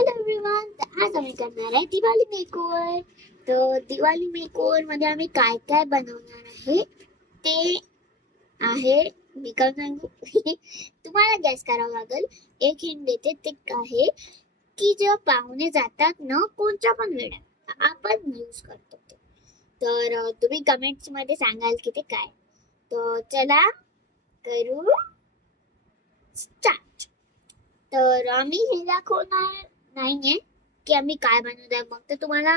Hello everyone, तर आज आम्ही करणार आहे दिवाळी मेकओव्हर. तर दिवाळी मेकओव्हर मध्ये आम्ही काय काय बनवणार आहे ते आहे मी काय सांगू तुम्हाला गॅस करावं लागेल. एक हिंट देते ते आहे की जेव्हा पाहुणे जातात ना कोणत्या पण वेळेत आपण यूज करतो ते. तर तुम्ही कमेंट्स मध्ये सांगाल की ते काय. तर चला करू स्टार्ट. तर आम्ही हे दाखवणार नाहीये की आम्ही काय बनवणार, मग तर तुम्हाला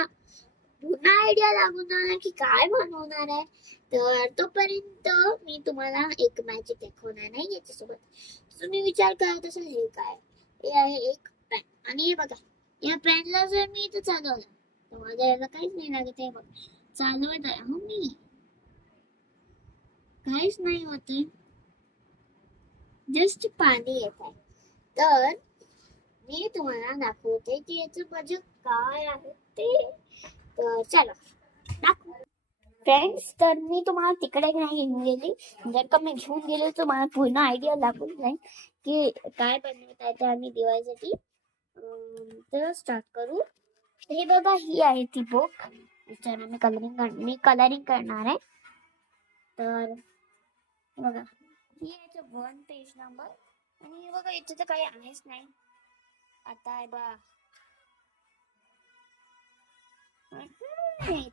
पूर्ण आयडिया लागून जाणार की काय बनवणार आहे. तर तोपर्यंत मी तुम्हाला एक मॅजिक दाखवणार नाही याच्यासोबत. तुम्ही विचार करा तसं हे काय. हे आहे एक पेन आणि हे बघा या पेनला जर मी इथं चालवलं तर माझ्या याला काहीच नाही लागत. हे बघा चालवत आहे हो मी, काहीच नाही होते, जस्ट पाणी येत आहे. तर मी तुम्हाला दाखवते की याचं बजेट काय आहे ते. तर चला दाखव फ्रेंड्स. तर मी तुम्हाला तिकडे नाही घेऊन गेली, जर का मी घेऊन गेले तर मला पूर्ण आयडिया लागून जाईल की काय बनवत आहे ते आम्ही दिवाळीसाठी. तर स्टार्ट करू. हे बघा ही आहे ती बुक, ज्याच्यावर मी कलरिंग करणार आहे. तर बघा ही आहे 1 पेज नंबर आणि हे बघा इथे तर काही आहेच नाही. आता आहे बा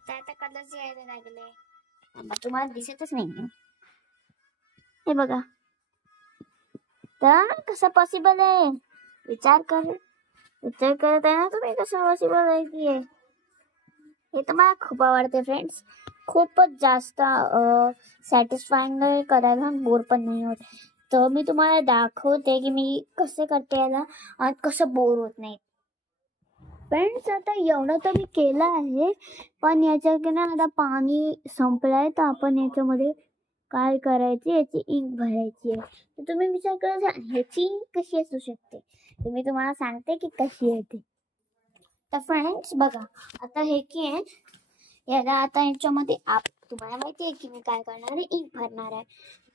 आता कलर्स यायला लागले, तुम्हाला दिसतच नाही. हे बघा तर कसं पॉसिबल आहे, विचार करत आहे ना तुम्ही कसं पॉसिबल आहे की हे तर मला खूप आवडते फ्रेंड्स. खूपच जास्त सॅटिस्फाईंग करायला, बोर पण नाही होत. तर मी तुम्हाला दाखवते की मी कसं करते याला आणि कसं बोर होत नाही. फ्रेंड्स आता एवढं तर मी केलं आहे, पण याच्यात ना आता पाणी संपलंय. तर आपण याच्यामध्ये काय करायचे, याची इंक भरायची आहे. तर तुम्ही विचार करा ह्याची इंक कशी असू शकते, तर मी तुम्हाला सांगते की कशी येते. तर फ्रेंड्स बघा आता हे की आहे याला आता याच्यामध्ये तुम्हाला माहिती आहे की मी काय करणार आहे, इंक भरणार आहे.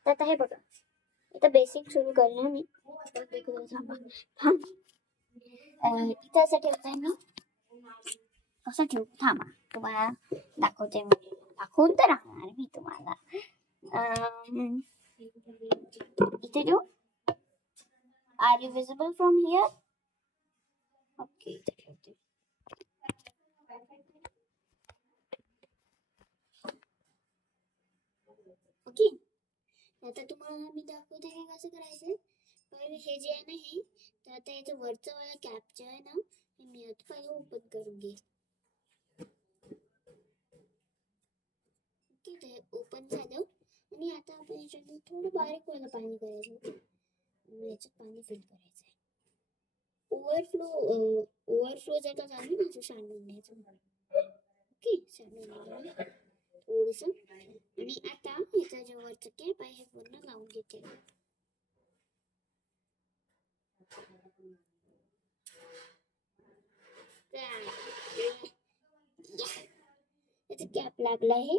तर आता हे बघा इथं बेसिक सुरू करणार मी. इथं असं ठेवतोय मी, कसं ठेवू थांबा तुम्हाला दाखवते. मी दाखवून तर राहणार मी तुम्हाला. इथे ठेवू. Are you visible from here? Okay इथे ठेवते. ओके आता तुम्हाला मी दाखवते हे कसं करायचं. पहिले हे जे आहे ना हे, तर आता याचं वरचं वाला कॅप जे आहे ना हे मी आता पहिले ओपन करून घे. ओके ते ओपन झालं आणि आता आपण याच्यात थोडं बारीक वाला पाणी करायचं. याच्यात पाणी फिल करायचं आहे. ओव्हरफ्लो जर का झालं ना सांडून द्यायचं. ओके सांडून थोडस. आणि आता याचा जो वरचा कॅप आहे हे पूर्ण लावून घेते. याचा कॅप लागला आहे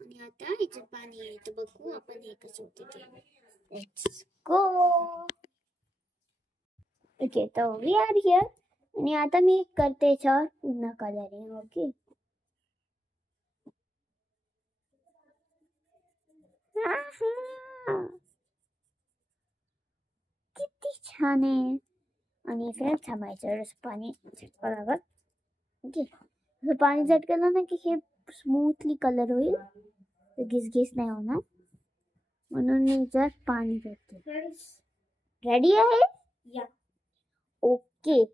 आणि आता याच्यात पाणी आहे. तर बघू आपण हे कसं होते ते. Let's go. ओके तर वी आर हिअर आणि आता मी करते याच्यावर पुन्हा कलरिंग. ओके किती छान आहे. आणि इकडे थांबायचं पाणी झटकावं. ओके पाणी झटकलं ना की हे स्मूथली कलर होईल, घिसघिस नाही होणार, म्हणून मी जर पाणी करते. रेडी आहे या. ओके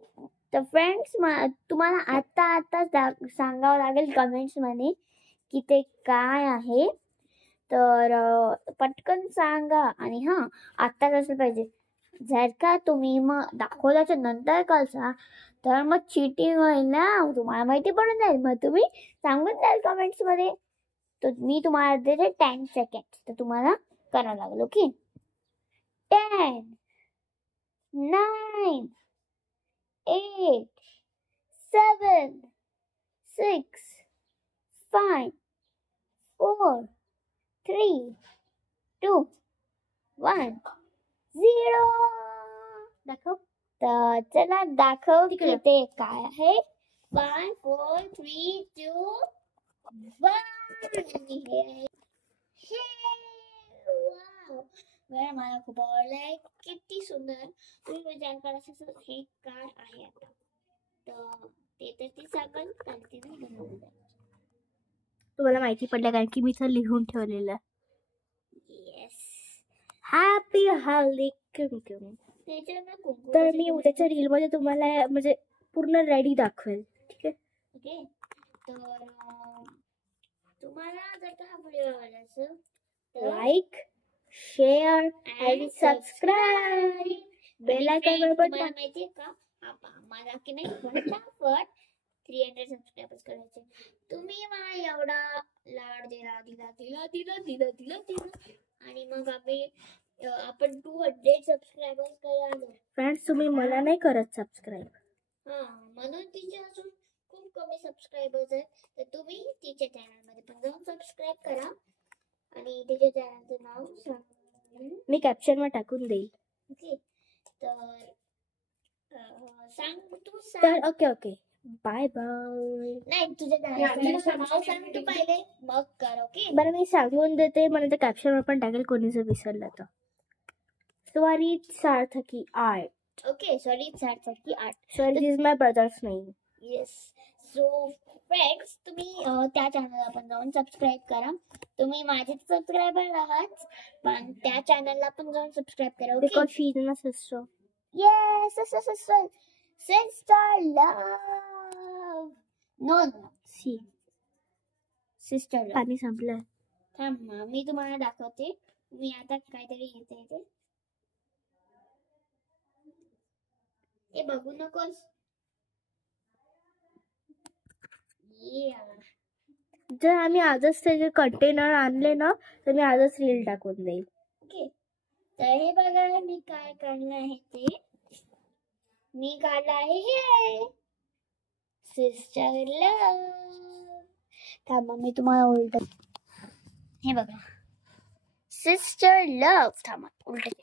तर फ्रेंड्स तुम्हाला आता सांगावं लागेल कमेंट्स मध्ये की ते काय आहे. तर पटकन सांगा. आणि हा आत्ताच असलं पाहिजे. जर का तुम्ही मग दाखवल्याच्या नंतर कळसा तर मग चीटिंग होईल ना, तुम्हाला माहिती पडून जाईल. मग तुम्ही सांगून द्याल कमेंट्स मध्ये. तर मी तुम्हाला देते 10 सेकंड, तर तुम्हाला करावं लागेल. ओके 10 9 8 7 6 5 4 3 2 1 0. दाखव तर चला दाखव की ते काय आहे. 5 4 3 2 1. मला खूप आवडलंय. किती सुंदर. तुम्ही विचार करा हे काय आहे आता. तर ते तर ती सांगेल कारण तिने बनवलं. तुम्हाला माहिती पडलं कारण की मी इथं लिहून ठेवलेलं. येस. हॅपी हल्दी कुमकुम. तर मी उद्याच्या रील मध्ये तुम्हाला म्हणजे पूर्ण रेडी दाखवेल. ठीक आहे. ओके. तर तुम्हाला जर का हा व्हिडिओ आवडला असेल तर लाईक, शेअर आणि सबस्क्राईब. बेल आयकॉन वर तुम्हाला माहितीये का मला की नाही फटाफट 300 सबस्क्रायबर्स करायचे. तुम्ही मला एवढा लाड दिला आणि मग आपण 200 सबस्क्रायबर्स करायला. फ्रेंड्स तुम्ही मला नाही करत सबस्क्राईब. म्हणून तिचे अजून खूप कमी सबस्क्रायबर्स आहेत. तर तुम्ही तिच्या चॅनल मध्ये पण जाऊन सबस्क्राईब करा आणि तिच्या चॅनलचं नाव सांग मी कॅप्शन वर टाकून देईल. ओके. तर सांग तू तर सांग. Okay bye bye. नाही तुझ्या चॅनलचं नाव सांग तू पहिले मग कर. ओके. बरं मी सांगून देते. मला ते कॅप्शन वर पण टाकेल कोणी जर विसरलं तर. स्वरित Sarthaki art. Okay. Swarit Sarthaki art. Swarit is my brother's name. Yes. So friends तुम्ही त्या चॅनलला पण जाऊन सबस्क्राईब करा. तुम्ही माझे सबस्क्रायबर आहात पण त्या चॅनलला पण जाऊन सबस्क्राईब करा. Okay. Because she is my sister. Yes. Sister love. No see sister love. पाणी संपलं. थांब मी तुम्हाला दाखवते. मी आता काहीतरी येते ते बघू नकोस. जर आम्ही आजच त्याचे कंटेनर आणले ना तर मी आजच रील टाकून देईल. ओके. तर हे बघा मी काय काढलं आहे ते. मी काढलं आहे हे सिस्टर लव. थांबा मी तुम्हाला उलट हे बघा सिस्टर लव. थांबा उलट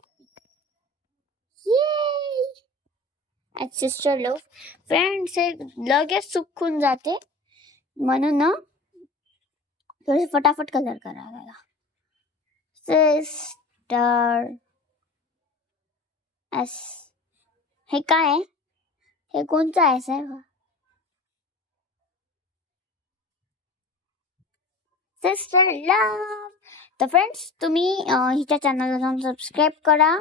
सिस्टर लव. फ्रेंड्स हे लगेच सुकून जाते म्हणून ना थोडे फटाफट कलर करा. Sister S. हे काय आहे. हे कोणचं आहे साहेब. सिस्टर लव. तर फ्रेंड्स तुम्ही हिच्या चॅनलला जाऊन सबस्क्राईब करा.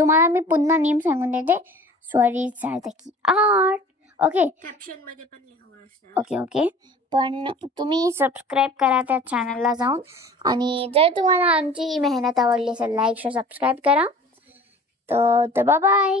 तुम्हाला मी पुन्हा नेम सांगून देते. स्वरित सार्थकी आर्ट. ओके. कॅप्शन मध्ये पण लिहून. ओके. पण तुम्ही सबस्क्राईब करा त्या चॅनलला जाऊन. आणि जर तुम्हाला आमची मेहनत आवडली असेल लाईक शेअर सबस्क्राईब करा. तर बाय बाय.